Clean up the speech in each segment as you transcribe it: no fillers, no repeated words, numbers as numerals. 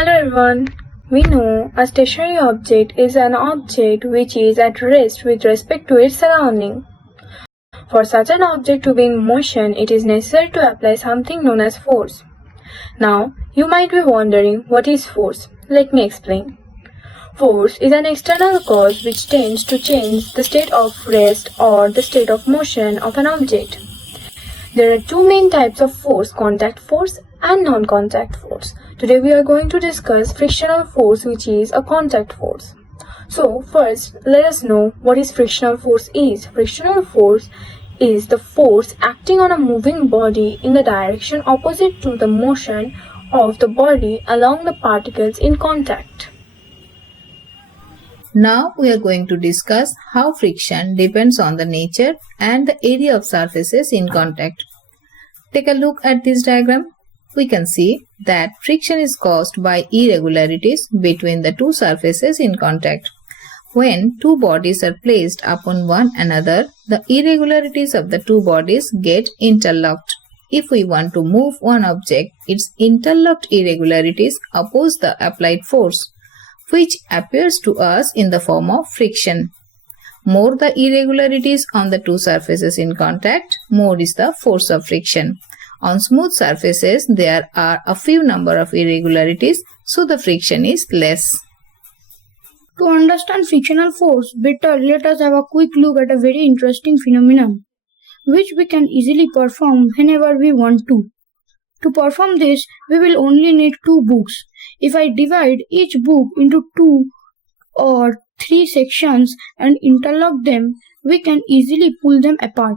Hello everyone. We know a stationary object is an object which is at rest with respect to its surrounding. For such an object to be in motion, it is necessary to apply something known as force. Now, you might be wondering what is force. Let me explain. Force is an external cause which tends to change the state of rest or the state of motion of an object. There are two main types of force, contact force and non-contact force. Today we are going to discuss frictional force, which is a contact force. So first, let us know what is frictional force is. Frictional force is the force acting on a moving body in the direction opposite to the motion of the body along the particles in contact. Now we are going to discuss how friction depends on the nature and the area of surfaces in contact. Take a look at this diagram. We can see that friction is caused by irregularities between the two surfaces in contact. When two bodies are placed upon one another, the irregularities of the two bodies get interlocked. If we want to move one object, its interlocked irregularities oppose the applied force, which appears to us in the form of friction. More the irregularities on the two surfaces in contact, more is the force of friction. On smooth surfaces, there are a few number of irregularities, so the friction is less. To understand frictional force better, let us have a quick look at a very interesting phenomenon, which we can easily perform whenever we want to. To perform this, we will only need two books. If I divide each book into 2 or 3 sections and interlock them, we can easily pull them apart.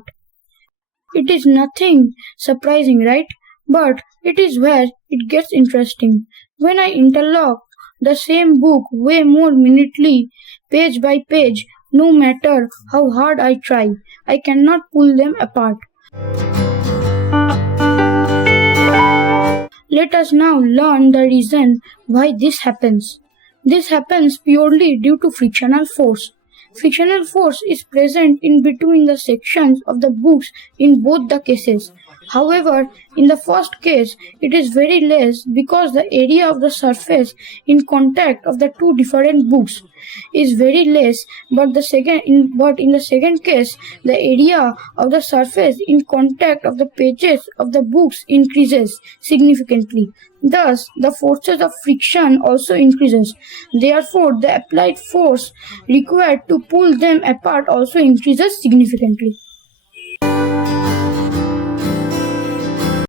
It is nothing surprising, right? But it is where it gets interesting. When I interlock the same book way more minutely, page by page, no matter how hard I try, I cannot pull them apart. Let us now learn the reason why this happens. This happens purely due to frictional force. Frictional force is present in between the sections of the books in both the cases. However, in the first case, it is very less because the area of the surface in contact of the two different books is very less, but in the second case, the area of the surface in contact of the pages of the books increases significantly. Thus, the forces of friction also increases. Therefore, the applied force required to pull them apart also increases significantly.